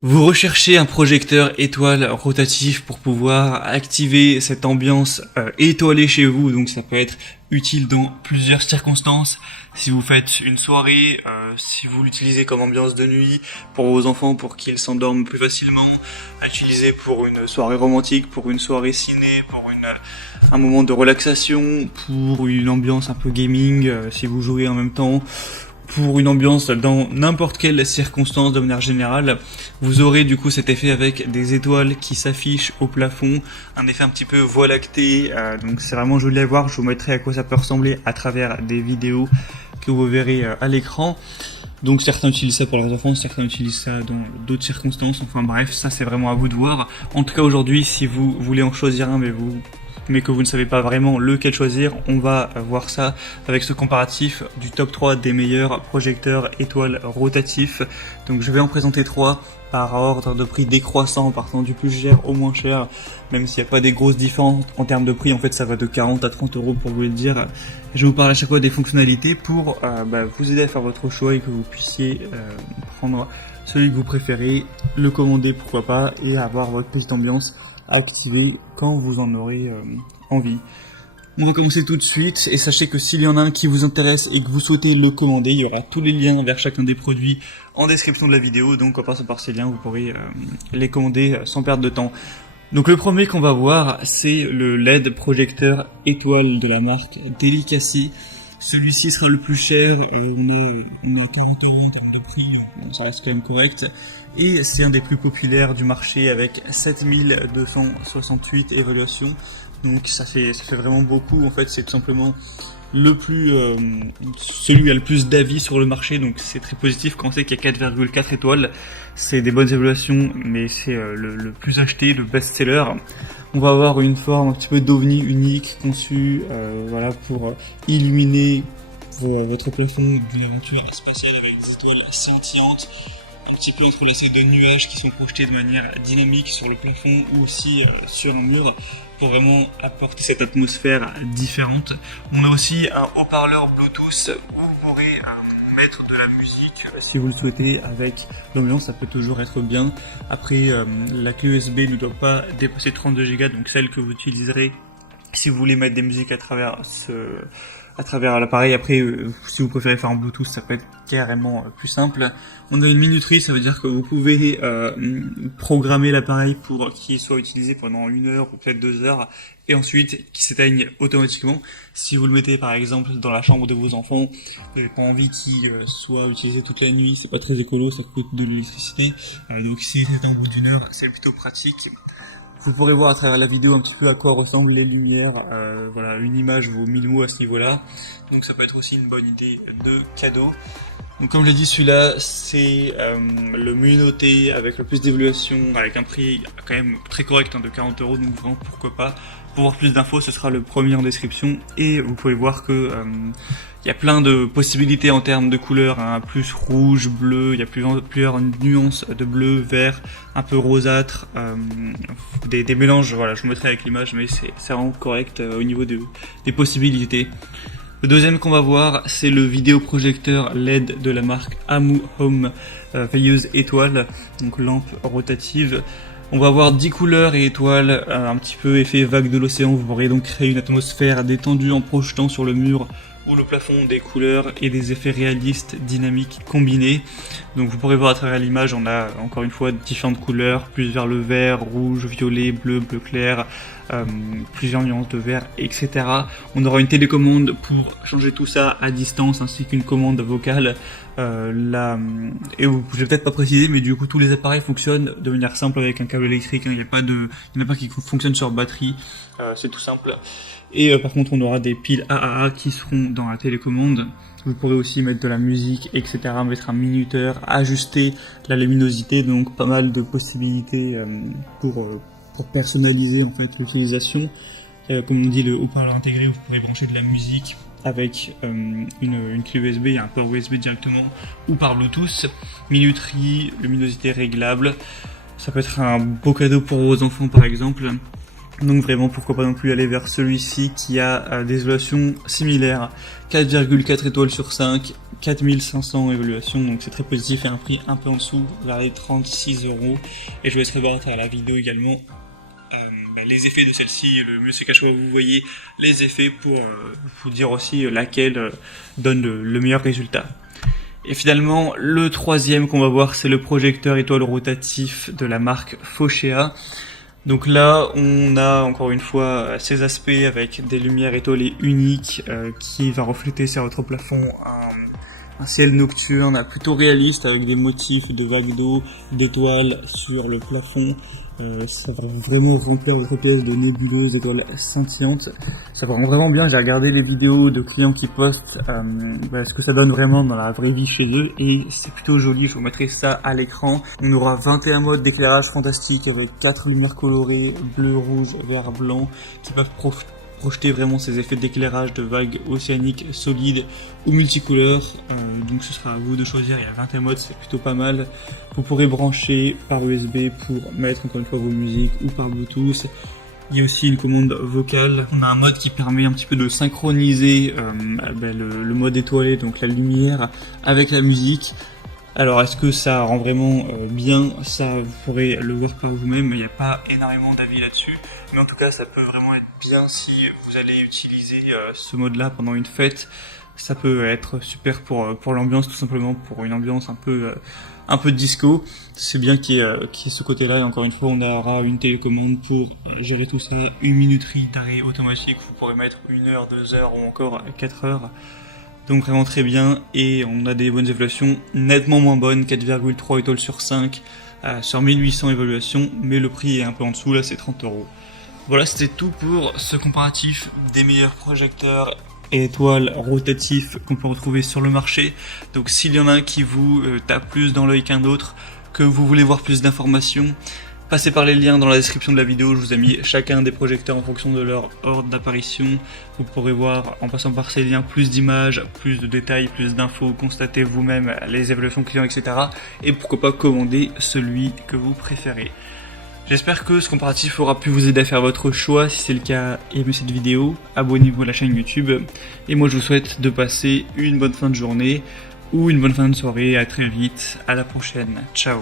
Vous recherchez un projecteur étoile rotatif pour pouvoir activer cette ambiance étoilée chez vous, donc ça peut être utile dans plusieurs circonstances. Si vous faites une soirée, si vous l'utilisez comme ambiance de nuit pour vos enfants pour qu'ils s'endorment plus facilement, à utiliser pour une soirée romantique, pour une soirée ciné, pour un moment de relaxation, pour une ambiance un peu gaming, si vous jouez en même temps, pour une ambiance dans n'importe quelle circonstance de manière générale. Vous aurez du coup cet effet avec des étoiles qui s'affichent au plafond, un effet un petit peu voie lactée, donc c'est vraiment joli à voir. Je vous mettrai à quoi ça peut ressembler à travers des vidéos que vous verrez à l'écran. Donc certains utilisent ça pour leurs enfants, certains utilisent ça dans d'autres circonstances, enfin bref, ça c'est vraiment à vous de voir. En tout cas aujourd'hui, si vous voulez en choisir un mais que vous ne savez pas vraiment lequel choisir, on va voir ça avec ce comparatif du top 3 des meilleurs projecteurs étoiles rotatifs. Donc je vais en présenter 3 par ordre de prix décroissant, partant du plus cher au moins cher, même s'il n'y a pas des grosses différences en termes de prix. En fait ça va de 40 à 30 euros pour vous le dire. Je vous parle à chaque fois des fonctionnalités pour vous aider à faire votre choix et que vous puissiez prendre celui que vous préférez, le commander pourquoi pas, et avoir votre petite ambiance activer quand vous en aurez envie. On va commencer tout de suite et sachez que s'il y en a un qui vous intéresse et que vous souhaitez le commander, il y aura tous les liens vers chacun des produits en description de la vidéo, donc en passant par ces liens vous pourrez les commander sans perdre de temps. Donc le premier qu'on va voir, c'est le LED projecteur étoile de la marque Delicacy. Celui-ci sera le plus cher, on a 40 euros en termes de prix, bon, ça reste quand même correct. Et c'est un des plus populaires du marché avec 7268 évaluations. Donc ça fait vraiment beaucoup, en fait c'est tout simplement celui qui a le plus d'avis sur le marché, donc c'est très positif quand on sait qu'il y a 4,4 étoiles. C'est des bonnes évaluations, mais c'est le plus acheté, le best-seller. On va avoir une forme un petit peu d'ovni unique conçue pour illuminer votre plafond d'une aventure spatiale avec des étoiles scintillantes, un petit peu entrelacées de nuages qui sont projetés de manière dynamique sur le plafond ou aussi sur un mur pour vraiment apporter cette atmosphère différente. On a aussi un haut-parleur Bluetooth où vous pourrez mettre de la musique si vous le souhaitez avec l'ambiance, ça peut toujours être bien. Après la clé USB ne doit pas dépasser 32 Go, donc celle que vous utiliserez si vous voulez mettre des musiques à travers l'appareil. Après si vous préférez faire en Bluetooth, ça peut être carrément plus simple. On a une minuterie, ça veut dire que vous pouvez programmer l'appareil pour qu'il soit utilisé pendant 1 heure ou peut-être 2 heures et ensuite qu'il s'éteigne automatiquement. Si vous le mettez par exemple dans la chambre de vos enfants, vous n'avez pas envie qu'il soit utilisé toute la nuit, c'est pas très écolo, ça coûte de l'électricité, donc si c'est en bout d'1 heure, c'est plutôt pratique. Vous pourrez voir à travers la vidéo un petit peu à quoi ressemblent les lumières, une image vaut 1000 mots à ce niveau-là, donc ça peut être aussi une bonne idée de cadeau. Donc comme je l'ai dit, celui-là c'est le mieux noté avec le plus d'évaluation, avec un prix quand même très correct de 40 euros, donc vraiment pourquoi pas. Pour voir plus d'infos, ce sera le premier en description et vous pouvez voir que il y a plein de possibilités en termes de couleurs, plus rouge, bleu, il y a plusieurs nuances de bleu, vert, un peu rosâtre, des mélanges, voilà, je vous mettrai avec l'image, mais c'est vraiment correct au niveau des possibilités. Le deuxième qu'on va voir, c'est le vidéoprojecteur LED de la marque Amu Home veilleuse étoile, donc lampe rotative. On va avoir 10 couleurs et étoiles, un petit peu effet vague de l'océan. Vous pourrez donc créer une atmosphère détendue en projetant sur le mur ou le plafond des couleurs et des effets réalistes dynamiques combinés. Donc vous pourrez voir à travers l'image, on a encore une fois différentes couleurs, plus vers le vert, rouge, violet, bleu, bleu clair, plusieurs nuances de vert, etc. On aura une télécommande pour changer tout ça à distance, ainsi qu'une commande vocale. Et je vais peut-être pas préciser, mais du coup tous les appareils fonctionnent de manière simple avec un câble électrique, il n'y en a pas qui fonctionnent sur batterie, c'est tout simple. Et par contre on aura des piles AAA qui seront dans la télécommande. Vous pourrez aussi mettre de la musique, etc., mettre un minuteur, ajuster la luminosité, donc pas mal de possibilités pour personnaliser en fait l'utilisation. Comme on dit, le haut-parleur intégré, vous pourrez brancher de la musique avec une clé USB, il y a un port USB directement, ou par Bluetooth. Minuterie, luminosité réglable, ça peut être un beau cadeau pour vos enfants par exemple. Donc vraiment pourquoi pas non plus aller vers celui-ci qui a des évaluations similaires, 4,4 étoiles sur 5, 4500 évaluations, donc c'est très positif et un prix un peu en dessous, vers les 36 €. Et je vous laisserai voir à travers la vidéo également les effets de celle-ci. Le mieux c'est qu'à chaque fois vous voyez les effets pour vous dire aussi laquelle donne le meilleur résultat. Et finalement, le troisième qu'on va voir, c'est le projecteur étoile rotatif de la marque Fochea. Donc là, on a encore une fois ces aspects avec des lumières étoilées uniques qui va refléter sur votre plafond un ciel nocturne plutôt réaliste avec des motifs de vagues d'eau, d'étoiles sur le plafond. Ça va vraiment remplir votre pièce de nébuleuses, d'étoiles scintillantes. Ça va vraiment bien. J'ai regardé les vidéos de clients qui postent ce que ça donne vraiment dans la vraie vie chez eux et c'est plutôt joli. Je vous mettrai ça à l'écran. On aura 21 modes d'éclairage fantastique avec 4 lumières colorées, bleu, rouge, vert, blanc, qui peuvent projeter vraiment ces effets d'éclairage de vagues océaniques solides ou multicouleurs. Donc ce sera à vous de choisir. Il y a 21 modes, c'est plutôt pas mal. Vous pourrez brancher par USB pour mettre encore une fois vos musiques ou par Bluetooth. Il y a aussi une commande vocale. On a un mode qui permet un petit peu de synchroniser le mode étoilé, donc la lumière, avec la musique. Alors est-ce que ça rend vraiment bien? Ça, vous pourrez le voir par vous-même, il n'y a pas énormément d'avis là-dessus. Mais en tout cas, ça peut vraiment être bien si vous allez utiliser ce mode-là pendant une fête. Ça peut être super pour l'ambiance, tout simplement pour une ambiance un peu disco. C'est bien qu'il y ait ce côté-là. Et encore une fois, on aura une télécommande pour gérer tout ça. Une minuterie d'arrêt automatique, vous pourrez mettre 1 heure, 2 heures ou encore 4 heures. Donc vraiment très bien, et on a des bonnes évaluations nettement moins bonnes, 4,3 étoiles sur 5 sur 1800 évaluations, mais le prix est un peu en dessous, là c'est 30 €. Voilà, c'était tout pour ce comparatif des meilleurs projecteurs et étoiles rotatifs qu'on peut retrouver sur le marché. Donc s'il y en a un qui vous tape plus dans l'œil qu'un autre, que vous voulez voir plus d'informations, passez par les liens dans la description de la vidéo, je vous ai mis chacun des projecteurs en fonction de leur ordre d'apparition. Vous pourrez voir en passant par ces liens plus d'images, plus de détails, plus d'infos, constater vous-même les évaluations clients, etc. Et pourquoi pas commander celui que vous préférez. J'espère que ce comparatif aura pu vous aider à faire votre choix. Si c'est le cas, aimez cette vidéo, abonnez-vous à la chaîne YouTube. Et moi je vous souhaite de passer une bonne fin de journée ou une bonne fin de soirée. À très vite, à la prochaine, ciao.